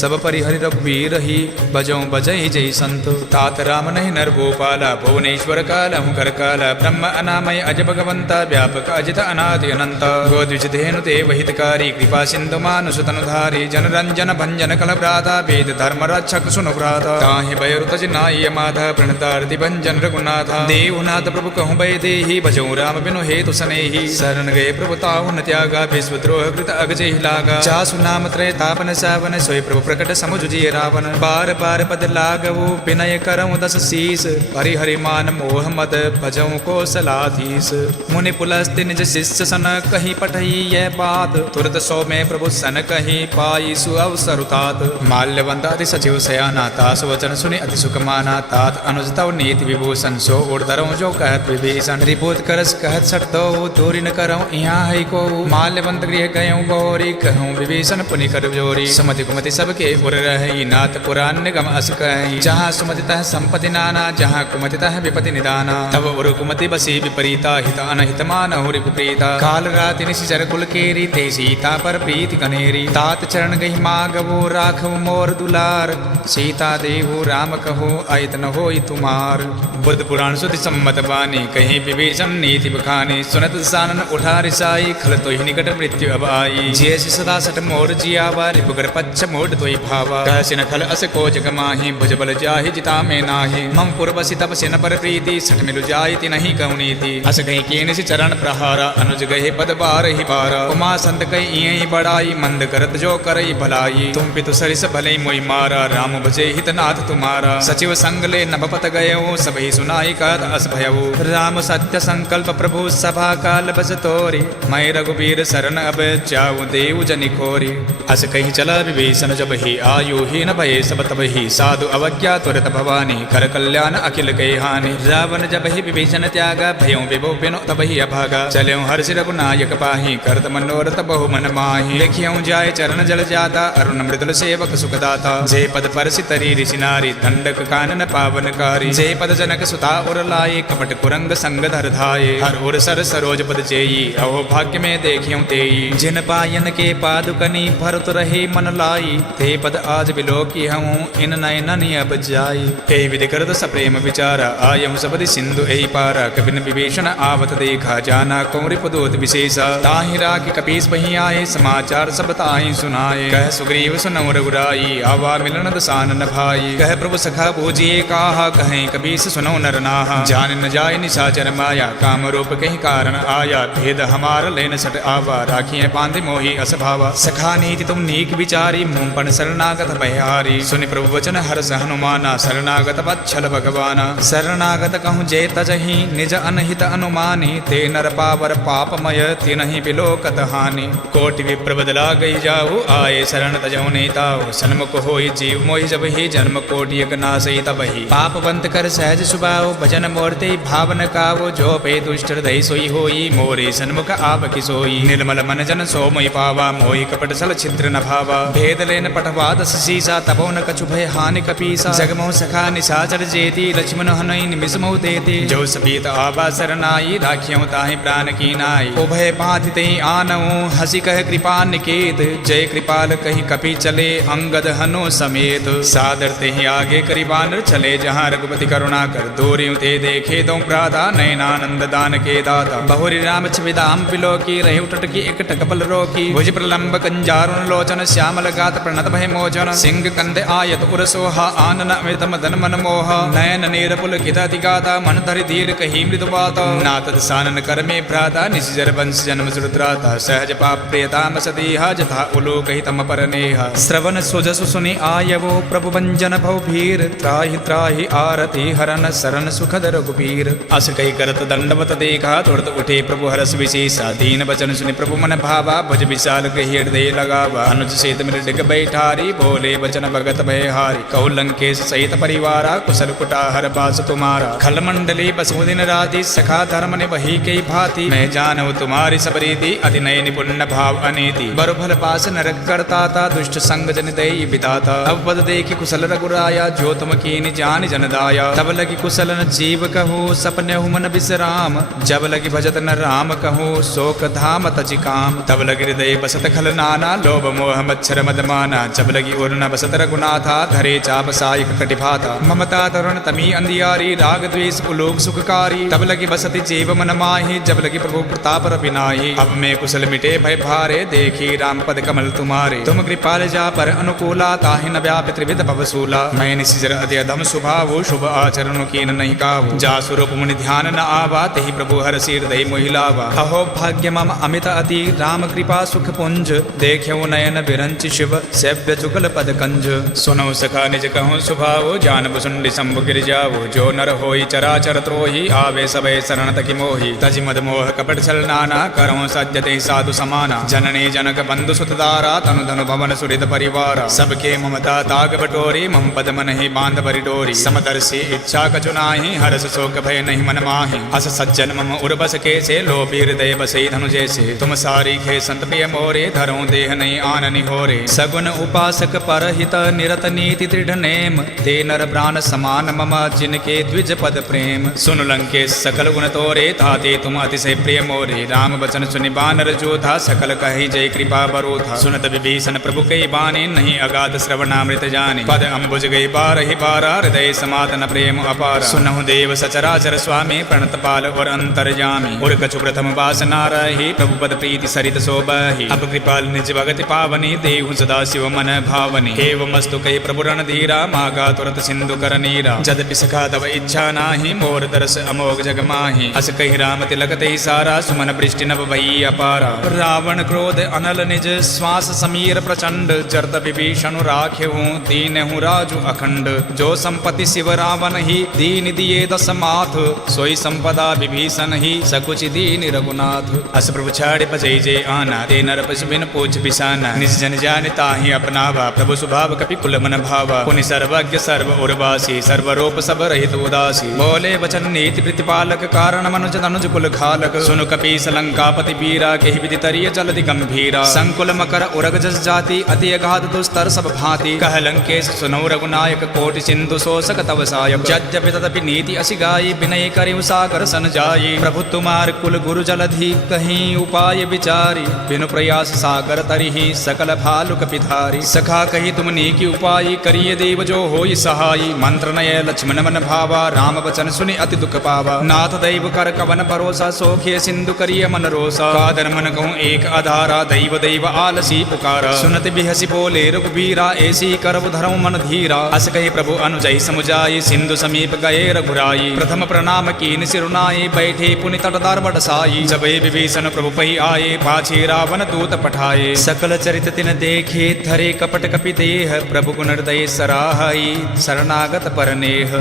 सब परिहरि रघुवीर ही बजों बजई जय संत तात राम नहीं नर भूपाला भुवनेश्वर काल कर काला ब्रह्म अनामय अज भगवंता व्यापक अजित अनादि अनंत गोद्विज धेनु देव हितकारी कृपा सिंधु मानुष तनुधारी जन रंजन भंजन कल भ्राता वेद धर्म रक्षक सुनु भ्राता ताहि भयरुत जिनाय माधा प्रणतारति भंजन रघुनाथा देवनाथ प्रभु कहूँ भय देहि भजौ राम बिनु हेतु सनेहि शरण गए प्रभु ताहु न त्यागा विश्व द्रोह कृत अगजहि लागा चासु नाम त्रय तापन सावन सोई प्रभु प्रकट समुझ जिय रावण बार बार पद लागवो विनय करऊँ दस शीस हरि हरि मान मोह मद भजौ कौशलाधीश मुनि पुलस्त्य निज शिष्य सन कही पठई यह बात तुरत सौ में प्रभु सन कही पाई सु अवसर तात माल्यवंत अति सचिव सयाना तासु वचन सुनि अति सुख माना तात अनुज तव नीति विभूषण सो उड़धरों जो कहत विभीषण रिपुत करस कहत सट दो दूरी न करऊँ यहाँ है को माल्यवंत गृह गयों गौरी कहूँ विभीषण पुनि कर जोरी सुमति कुमति सबके उर रही नाथ पुराण निगम अस कही जहाँ सुमति तह संपत्ति नाना जहाँ कुमति तह विपति निदाना तब उर कुमति बसी विपरीता हित अनहित मान हुरि कुप्रीता काल राति निशिचर कुल केरी ते सीता पर प्रीति कनेरी तात चरण गही मागवो राखव मोर दुलार सीता देहु राम कहो आयत न होई तुमार बुद्ध पुराण सुधि सम्मत बानी कहीं विभीषण नीति बखानी सुनत सानन उठा रिसाई खल तो ही निकट मृत्यु अब आई जैसी सदा सट मोर जियावा रिपुगर पच्छ मोड तोई भावा कहसिन खल अस को जग माही भुज बल जाहि जिता में नाही मम पूर्वसि तप सिन पर प्रीति सठ मिलु जाई ति नहीं कहुनीति अस गई कीन सि चरण प्रहारा अनुज गहे पद बार ही बारा उमा संत कई ही बड़ाई मंद करत जो करई भलाई तुम पितु सरिस भले मोई मारा राम भजे हितनाथ तुम्हारा सचिव संग ले नभपत गयो सबहि सुनाई कहत अस भयऊ राम सत्य संकल्प प्रभु सभा काल बस तोरी मैं रघुबीर शरण अब जाऊँ देव जनि खोरी अस कहीं चला विभीषण जब ही आयु ही न भये सब तब ही साधु अवज्ञा तुरत भवानी कर कल्याण अखिल कही हानि। रावण जब ही विभीषण त्यागा, भयों विभो बिनो तब ही अभागा। चल्यों हर्षि रघुनायक पाहि, करत मनोरथ बहु मन माहि। देखियों जाय चरण जल जाता, अरुण मृदुल सेवक सुखदाता। जे पद परसि तरी ऋषि नारी, दंडक कानन पावनकारी। जे पद जनक सुता उर लाए, कपट कुरंग संग धर धाये। हर उर सर सरोज पद चेई, अहो भाग्य में देखियों तेई। जिन पायन के पादुकनी, भरत रहे मन लाई। ते पद आज बिलोकी हूँ, इन नयनन अब जाई। हे विधि करत सप्रेम विचारा, आयहु सबदि सिंधु एहि पारा। कपिन विभीषण आवत देखा, जाना कौरि पदोत विशेषा। ताहि राखि कपीस बहि आए, समाचार सब ताहि सुनाए। कह सुग्रीव सुनौ रघुराई, आवा मिलन दसानन भाई। कह प्रभु सखा बूझिए काहा, कहें कपीस सुनौ नर नाहा। जान न जाय निशाचर माया, काम रूप कहि कारण आया। भेद हमार लेन सट आवा, राखिए बांधि मोहि अस भावा। सखा नीति तुम नीक विचारी, मुँह पण शरणागत भयहारी। सुनि प्रभु वचन हर्ष हनुमाना, शरणागत वत्सल भगवाना। शरणागत कहूँ जे तजहि, निज अनहित अनुमानी। ते नर पावर पापमय, तिनहि बिलोकत हानि। कोटि विप्र बदला गई जाऊ, आए शरण तजौ नेताऊ। सन्मुख होई जीव मोहि जब ही, जन्म कोटि एक नासई तबहि। पापवंत कर सहज सुभाव, भजन मूर्ति भावन कावो। जो पे दुष्ट हृदय सोई होई, मोरे सन्मुख आव कि सोई। निर्मल मन जन सो मोहि पावा, मोहि कपट सल छिद्र न भावा। भेद लेन पठवा दस सीसा, तबो न कछु भय हानि कपीसा। जगमोह सखा निशाचर जेती, लक्ष्मण हनई निमिष मोह देती। जो सपीत आवा शरनाई, राखियों ताहि प्राण की नाई। उभय पाति तहि आनऊ, हसी कह कृपा निकेत। जय कृपाल कहि कपि चले, अंगद हनु समेत। सादर तेहि आगे करि बानर चले, जहाँ रघुपति करुणा कर। दोरियों ते देखे दो प्राता, नयनानंद दान के दाता। बहुरी राम छविदाम बिलोकी, रहे उटट की एकट कपल रोकी। भुज प्रलंब कंजारुण लोचन, श्यामल गात प्रणत भय मोचन। सिंह कंद आयत उरसोहा, आनन अमृत मदन मन मोह। नयन नीर पुलकित अति गाता, मन धरि धीर कहि मृदु बाता। नातद सानन कर में भ्राता, निशिजर वंश जन्म सुरत्राता। सहज पाप प्रियताम सतीहा, जथा उलोक ही तम पर नेहा। श्रवण सुजसु सुनि आयवो, प्रभु भंजन भव भीर। त्राहि त्राहि आरति हरन, शरण सुखद रघुबीर। अस कहि करत दंडवत देखा, तुरत उठे प्रभु हरस विशेषा। दीन बचन सुनि प्रभु मन भावा, भुज विशाल गृहि हृदय लगावा। अनुज सेत मिल डिग बैठारी, बोले बचन भगत भयहारी। कहु लंकेश सहित परिवारा, कुशल कुटाहर बास तुम्हारा। खल मंडली बसु दिन राति, सखा धर्म ने वही कई भांति। मैं जानू तुम्हारी सब रीति, अति नय निपुण भाव अनीति। बरु भल पास नरक करता था, दुष्ट संग जन दई बिताता। अब पद देखि कुशल रघुराया, जो तुम कीनि जानि जन दाया। तब लगी कुशल न जीव कहू, सपने मन विश्राम। जब लगी भजत न राम कहू, शोक धाम तजि काम। तब लगी हृदय बसत खल नाना, लोभ मोह मच्छर मद माना। जब लगी उर न बसत रघुनाथा, धरे चाप सायक कटिभाता। ममता तरुण तमी अंधियारी, राग द्वेष पुलोक सुखकारी। तब लगी बसति जीव मन माहि, जब लगी प्रभु प्रताप रविनाहि। अब मैं कुशल मिटे भय भारे, देखी राम पद कमल तुम्हारे। तुम कृपाल जा पर अनुकूला, ताहि न व्यापि त्रिविध भवसूला। मैं निशिजर अति अधम स्वभाव, शुभ आचरण कीन नहीं काहू। जा स्वरूप मुनि ध्यान न आवा, तेहि प्रभु हरषि हृदय मोहि लावा। अहो भाग्य मम अमित अति, राम कृपा सुख पुंज। देख्यो नयन विरंचि शिव, सेव्य जुगल पद कंज। सुनो सखा निज कहूँ स्वभाव, जानब सुंडि शंभु गिर जावो। जो नर होई चराचर त्रोही, आवे सबे शरण तकि मोहि। तजि मद मोह कपट छल नाना, करहु सज्जते साधु समाना। जननी जनक बंधु सुत दारा, तनु धनु भवन सुहृद परिवारा। सबके ममता ताग बटोरी, मम पद मन ही बांध बरि डोरी। समदर्शी इच्छा कछु नाहि, हरस शोक भय नहीं मन माहि। अस सज्जन मम उर्बस कैसे, लोभी हृदय बसई धनु जैसे। तुम सारी खे संत प्रिय मोरे, धरऊं देह नहीं आननि होरे। सगुन उपासक परहित, निरत नीति दृढ़ नेम। ते नर प्राण समान मम, जिनके द्विज पद प्रेम। सुन लंकेश सकल गुण तोरे, ताते तुम अतिशय प्रिय मोरे। राम बचन सुनि बानर जोधा, सकल कहि जय कृपा बरोधा। सुनत विभीषण प्रभु कई बानी, नहीं अगाध श्रवणामृत जाने। पद अम्बुज गई बारहि बारा, हृदय समातन प्रेम अपारा। सुनहु देव सचराचर स्वामी, प्रणत पाल और अंतर्यामी। उर कछु प्रथम वासना रही, प्रभु पद प्रीति सरित शोभहि। अब कृपाल निज भगति पावनी, देहु सदा शिव मन भावनी। एवं मस्तु कहि प्रभु रणधीरा, मागा तुरत सिंधु कर नीरा। जदपि सखा तव इच्छा नाही, मोर दरस अमोघ जग माहि। अस कहि राम तिलक तेहि सारा, सुमन वृष्टि नभ भई अपारा। रावण क्रोध अनल निज, श्वास समीर प्रचंड। जरत विभीषण राख्यहु, दीनहु राजु अखंड। जो संपत्ति शिव रावण ही, दीन दिए दस माथ। सोई संपदा विभीषण ही, सकुच दीन रघुनाथ। अस प्रभु छाड़े बजई जे आना, ते नर पशु बिन पूछ बिसाना। निज जन जानि ताहि अपनावा, प्रभु स्वभाव कपि कुल मन भावा। पुनि सर्वज्ञ सर्व उर्वासी, सर्वरूप सब रहित उदासी। बोले वचन नीति प्रतिपालक कारण मनुज तनुज कुल खालक। सुनु कपीस लंकापति वीरा केहि विधि तरिय जलधि गंभीरा। संकुल मकर उरग जस जाति अति अगाध दुस्तर सब भांति। कह लंकेश सुनौ रघुनायक कोटि सिंधु शोषक तव सायक। यद्यपि तदपि नीति असि गाई विनय करिउ सागर सन जाई। प्रभु तुम्हार कुल गुरु जलधि कहीं उपाय विचारी। बिनु प्रयास सागर तरिहि सकल भालु कपिधारी। सखा कही तुम नीकी उपाय करिए देव जो होई सहाई। मंत्र नय लक्ष्मण मन भावा राम वचन सुनि अति दुख पावा। नाथ दैव कर कवन भरोसा सोखिय सिंधु करिय मन रोसा। कादर मन कहूँ एक आधारा दैव दैव आलसी पुकारा। सुनत बिहसी बोले रघुबीरा ऐसी करब धर्म मन धीरा। अस कही प्रभु अनुजय समुझाई सिंधु समीप गए रघुराई। प्रथम प्रणाम कीन सिरुनाई बैठे पुनि तटदार बटसाई। जबे विभीषण प्रभु पही आए पाछे रावण दूत पठाए। सकल चरित तिन देखे थरे कपट कपि देह। प्रभु गुण हृदय सराहई शरणागत परनेह।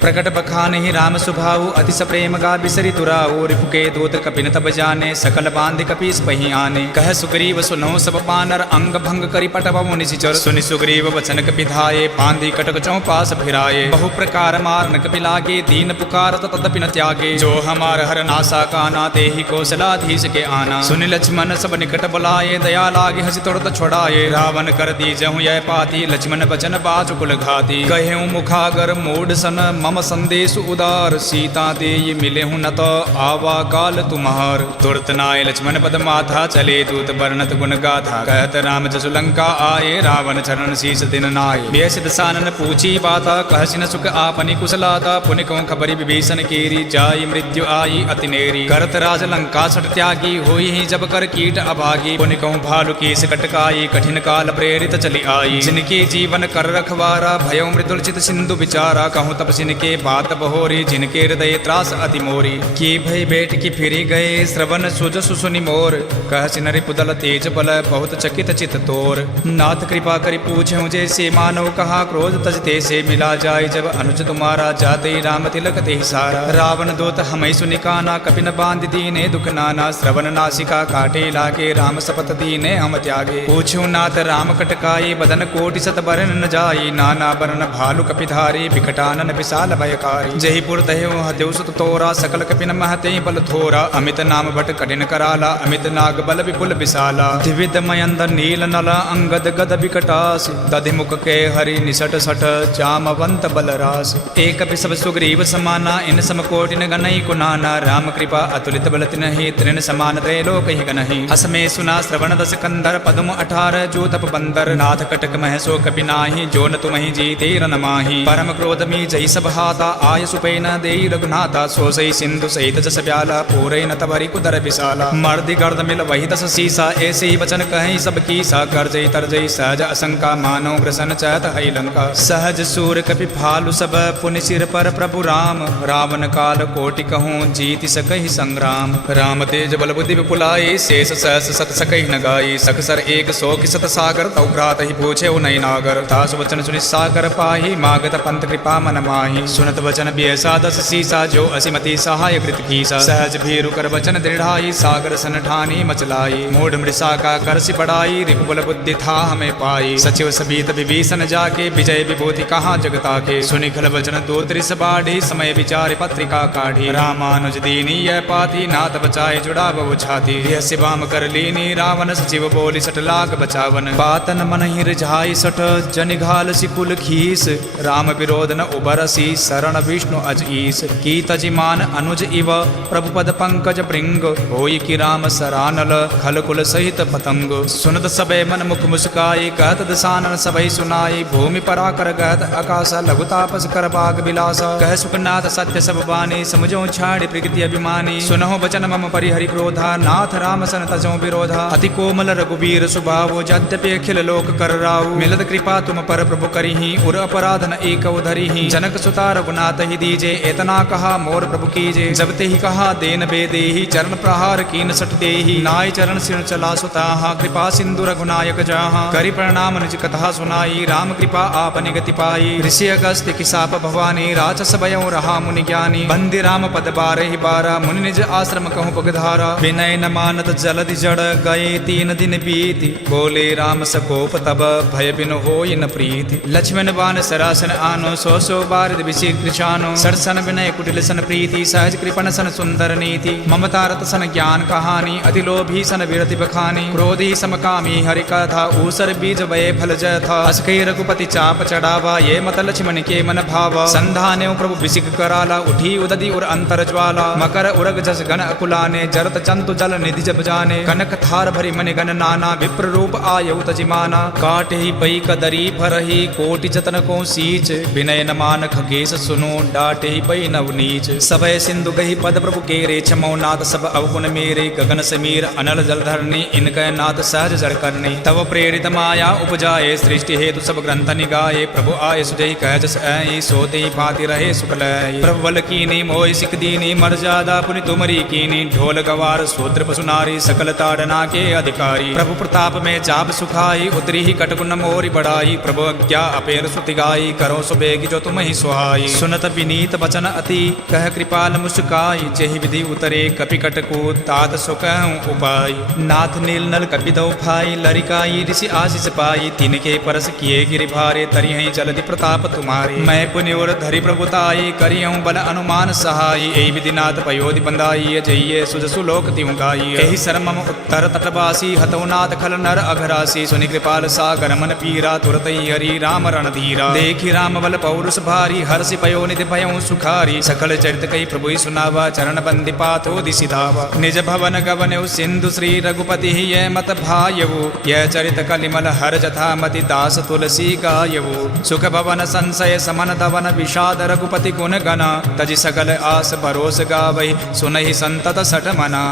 प्रकट बखान ही राम सुभाऊ अति सप्रेम गा बिसरि तुराऊ। रिपुके दूत कपिन तब जाने सकल बांध कपीस पही आने। कह सुग्रीव सुनो सब पानर अंग भंग करि पटवा मुनि सिचर। सुनि सुग्रीव वचन कपि धाये बांधि कटक चौपास फिराये। बहु प्रकार मारन कपि लागे दीन पुकारत तदपि न त्यागे। जो हमार हर नासा काना तेहि कौशलाधीश के आना। सुनि लक्ष्मण सब निकट बुलाए दया लागे हंसी तुरत छोड़ाए। रावण कर दीजहु यह पाती लक्ष्मण वचन बाचु कुल घाती। कहेउ मुखागर मूढ़ सन मम संदेश उदार। सीता देय मिले हूँ न तो आवा काल तुम्हार। तुरत नाय लक्ष्मण पद माथा चले दूत वर्णत गुण गाथा। कहत राम जसु लंका आए रावण चरण शीस दिन नाय। बेसिद सानन पूछी बाता कहसि न सुख आपनि कुशलाता। पुनि कहूँ खबरि विभीषण केरी जाई मृत्यु आई अति नेरी। करत राज लंका सट त्यागी होई ही जब कर कीट अभागी। पुनि कहूँ भालु कीस कटकाई कठिन काल प्रेरित चली आई। जिनके जीवन कर रखवारा भयो मृदुल चित सिंधु विचारा। कहूँ तप जिनके बात बहोरी जिनके हृदय त्रास अति मोरी। की भई बेट की फिरी गए श्रवण सुजसु सुनि मोर। कहसि नरि पुदल तेज बल बहुत चकित चित तोर। नाथ कृपा करि पूछे जैसे मानव कहा क्रोध तजते से मिला जाए। जब अनुज तुम्हारा जाते राम तिलक ते सारा। रावण दूत हमें सुनि काना कपिन बांध दीने दुख नाना। श्रवण नासिका काटे लागे राम सपत दीने हम त्यागे। पूछू नाथ राम कटकाई बदन कोटि सत बरन न जाई। नाना बरन भालु कपिधारी विकटानन विशाल भयकारी। जयपुर तहेउ हतेउ सुत तोरा सकल कपिन महते बल थोरा। अमित नाम बट कठिन कराला अमित नाग बल विपुल विशाला। त्रिविध मयंद नील नल अंगद गद विकटास। दधि मुख के हरि निसट सठ जामवंत बलरास। एक सब सुग्रीव समाना इन सम कोटिन गनई कुनाना। राम कृपा अतुलित बल तिनहि तृण समान त्रैलोक ही गनहि। हसमे सुना श्रवण दस कंदर पदम 18 जो तप बंदर। नाथ कटक मह सो कपि नाही जो न तुमहि जीते रन माही। परम क्रोध मी जय सब हाता आय सुपैन देई रघुनाथा। सो सई सिंधु सहित जस ब्याला पूरे न तबरि कुदर विशाला। मर्दि गर्द मिल वही दस सीसा ऐसे ही वचन कहीं सब कीसा। कर जई तर जई सहज असंका मानो ग्रसन चहत हई लंका। सहज सूर कपि भालु सब पुनि सिर पर प्रभु राम। रावण काल कोटि कहूँ जीति सकहि संग्राम। राम तेज बल बुद्धि विपुलाई शेष सहस सत सकहि न गाई। सकसर एक सौ किसत सागर तौ भ्रात ही पूछे नई नागर। तासु वचन सुनि सागर पाही मागत पंत कृपा मन माही। सुनत वचन बियसा दस सीसा जो असिमति सहाय कृत कीसा। सहज भीरु कर वचन दृढ़ाई सागर सन ठानी मचलाई। मूढ़ मृषा का करसि पढ़ाई रिपुबल बुद्धि था हमें पाई। सचिव सबीत विभीषण जाके विजय विभूति कहाँ जगता के। सुनि खल वचन दो त्रिस बाढ़ी समय विचार पत्रिका काढ़ी। रामानुज दीनी यह पाती नाथ बचाए जुड़ा बहु छाती। यह शिवाम कर लीनी रावण सचिव बोली सट लाग बचावन। बातन मन ही रिझाई सठ जनिघाल सिकुल खीस। राम विरोध न उबरसी शरण विष्णु अज ईस। की तजिमान अनुज इव प्रभु पद पंकज भृंग। होई कि राम सरानल खल कुल सहित पतंग। सुनत सबे मन मुख मुस्काई कहत दसानन सबई सुनाई। भूमि पराकर गहत आकाश लघु तापस कर बाग विलासा। कह सुखनाथ सत्य सब बानी समुझो छाड़ प्रकृति अभिमानी। सुनहो बचन मम परिहरि क्रोधा नाथ राम सन तजो विरोधा। अति कोमल रघुबीर सुभावो यद्यपि अखिल लोक कर राऊ। मिलत कृपा तुम पर प्रभु करिहि उर अपराध न एक धरिहि। जनक सुता रघुनाथ ही दीजे एतना कहा मोर प्रभु कीजे। जब ते ही कहा देन बेदेहि चरण प्रहार कीन सठ देहि। नाय चरण सिर चला सुताहा कृपा सिंधु रघुनायक जाहा। करि प्रणाम निज कथा सुनाई राम कृपा आपनि गति पाई। ऋषि अगस्त्य की साप भवानी राक्षस भयो रहा मुनि ज्ञानी। बंदी राम पद बारहि बारा मुनि निज आश्रम कहूँ पगधारा। विनय न मानत जलधि जड़ गए 3 दिन बीति। बोले राम सकोप तब भय बिन होई न प्रीति। लक्ष्मण बान सरासन आनो सो बार वारिद विषि कृशानो सरसन विनय कुटिल सन प्रीति सहज कृपण सन सुंदर नीति ममता रत सन ज्ञान कहानी अति लोभी सन विरति बखानी क्रोधी समकामी हरि कथा ऊसर बीज वये फल जय था असकई रघुपति चाप चढ़ावा ये मत लक्ष्मण के मन भावा संधाने प्रभु विसिक कराला उठी उदधि उर अंतर ज्वाला मकर उरग जस गण अकुलाने जरत चंतु जल निधि जब जाने कनक थार भरी मन गण नाना विप्र रूप आयु तजिमाना काट ही पई कदरी फरही कोटि जतन को सींच विनय न मान खगेश सुनो डाटे ही पई नव नीच सभय सिंधु गही पद प्रभु के रे छमौ नाथ सब अवगुण मेरे गगन समीर अनल जल धरनी इनके नाथ सहज जड़ करनी तव प्रेरित माया उपजाए सृष्टि हेतु सब ग्रंथ निगाए प्रभु आय सुजय कह जस ऐ सोते भांति रहे सुकल प्रभु बल कीनी मोय सिख दीनी मर्यादा पुनि तुमरी कीनी ढोल गवार सूत्र पसुनारी सकल ताड़ना के अधिकारी प्रभु प्रताप में चाप सुखाई उतरी ही कटकुन मोरी बढ़ाई प्रभु अज्ञा अपेर सुति गाई करो सुबेगी जो तुम ही सुहाई सुनत विनीत वचन अति कह कृपाल मुस्काई जेहि विधि उतरे कपि कटकू तात सुकहु उपाय नाथ नील नल कपि दो भाई लरिकाई ऋषि आशीष पाई तिनके परस किए गिरि भारे तरि हई जलधि प्रताप तुम्हारे मैं पुनि और धरि प्रभुताई करियहु बल अनुमान सहाई एहि विधिनाथ पयोधि बंदाई जइये सुजसु लोक तिउ गाई एहि शर्मम उत्तर तटवासी हतौ नाथ खल नर अघरासी सुनि कृपाल सागर मन पीरा तुरत हरि राम रणधीरा देखि राम बल पौरुष भारी हर्षि पयो निधि भयउ सुखारी सकल चरित कई प्रभु सुनावा चरण बंदि पाथो दिशि धावा निज भवन गवनउ सिंधु श्री रघुपति ये मत भायवु यह चरित कलिमल हर जथा मति दास तुलसी गायवु सुख भवन संशय समन दवन विषाद रघुपति गुण गण तजि सकल आस भरोस गावहि सुनहि संतत सठ मना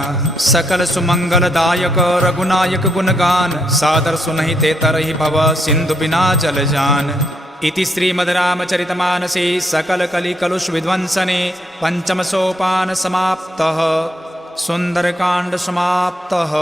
सकल सुमंगल दायक रघुनायक गुणगान सादर सुनहि ते तरहि भव सिंधु बिना जल जान इति श्रीमद्रामचरितमानसे सकल कलि कलुष विध्वंसने पंचम सोपान समाप्तः सुंदरकांड समाप्तः।